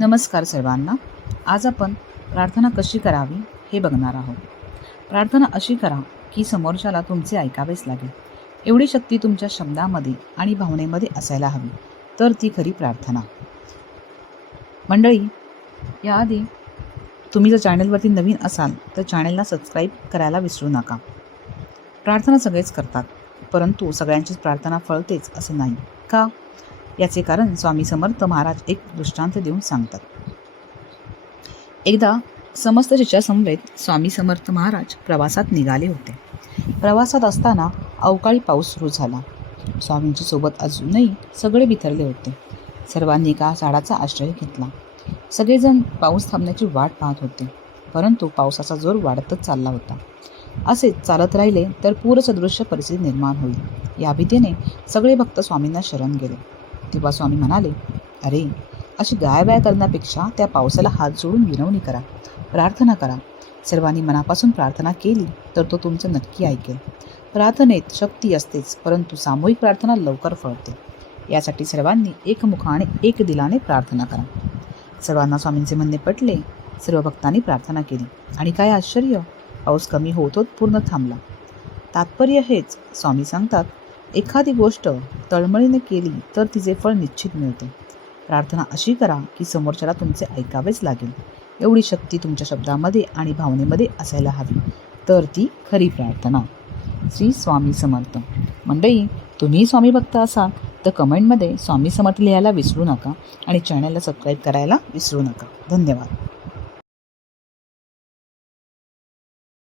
नमस्कार सर्वांना. आज आपण प्रार्थना कशी करावी हे बघणार आहोत. प्रार्थना अशी करा की समोरच्याला तुमचे ऐकावेच लागेल. एवढी शक्ती तुमच्या शब्दामध्ये आणि भावनेमध्ये असायला हवी, तर ती खरी प्रार्थना. मंडळी, याआधी तुम्ही जर चॅनलवरती नवीन असाल तर चॅनलला सबस्क्राईब करायला विसरू नका. प्रार्थना सगळेच करतात, परंतु सगळ्यांचीच प्रार्थना फळतेच असं नाही का? याचे कारण स्वामी समर्थ महाराज एक दृष्टांत देऊन सांगतात. एकदा समस्त शिष्यासमवेत स्वामी समर्थ महाराज प्रवासात निघाले होते. प्रवासात असताना अवकाळी पाऊस सुरू झाला. स्वामींच्या सोबत अजूनही सगळे बिथरले होते. सर्वांनी एका झाडाचा आश्रय घेतला. सगळेजण पाऊस थांबण्याची वाट पाहत होते, परंतु पावसाचा जोर वाढतच चालला होता. असेच चालत राहिले तर पूरसदृश्य परिस्थिती निर्माण होईल, या भीतीने सगळे भक्त स्वामींना शरण गेले. तेव्हा स्वामी म्हणाले, अरे, अशी गायबाय करण्यापेक्षा त्या पावसाला हात जोडून विनवणी करा, प्रार्थना करा. सर्वांनी मनापासून प्रार्थना केली तर तो तुमचं नक्की ऐकेल. प्रार्थनेत शक्ती असतेच, परंतु सामूहिक प्रार्थना लवकर फळते. यासाठी सर्वांनी एकमुखाने एक दिलाने प्रार्थना करा. सर्वांना स्वामींचे म्हणणे पटले. सर्व भक्तांनी प्रार्थना केली आणि काय आश्चर्य, पाऊस कमी होत पूर्ण थांबला. तात्पर्य हेच, स्वामी सांगतात, एखादी गोष्ट तळमळीने केली तर तिचे फळ निश्चित मिळते. प्रार्थना अशी करा की समोरच्याला तुमचे ऐकावेच लागेल. एवढी शक्ती तुमच्या शब्दामध्ये आणि भावनेमध्ये असायला हवी, तर ती खरी प्रार्थना. श्री स्वामी समर्थ. मंडळी, तुम्ही स्वामी भक्त असाल तर कमेंटमध्ये स्वामी समर्थ लिहायला विसरू नका आणि चॅनलला सबस्क्राईब करायला विसरू नका. धन्यवाद.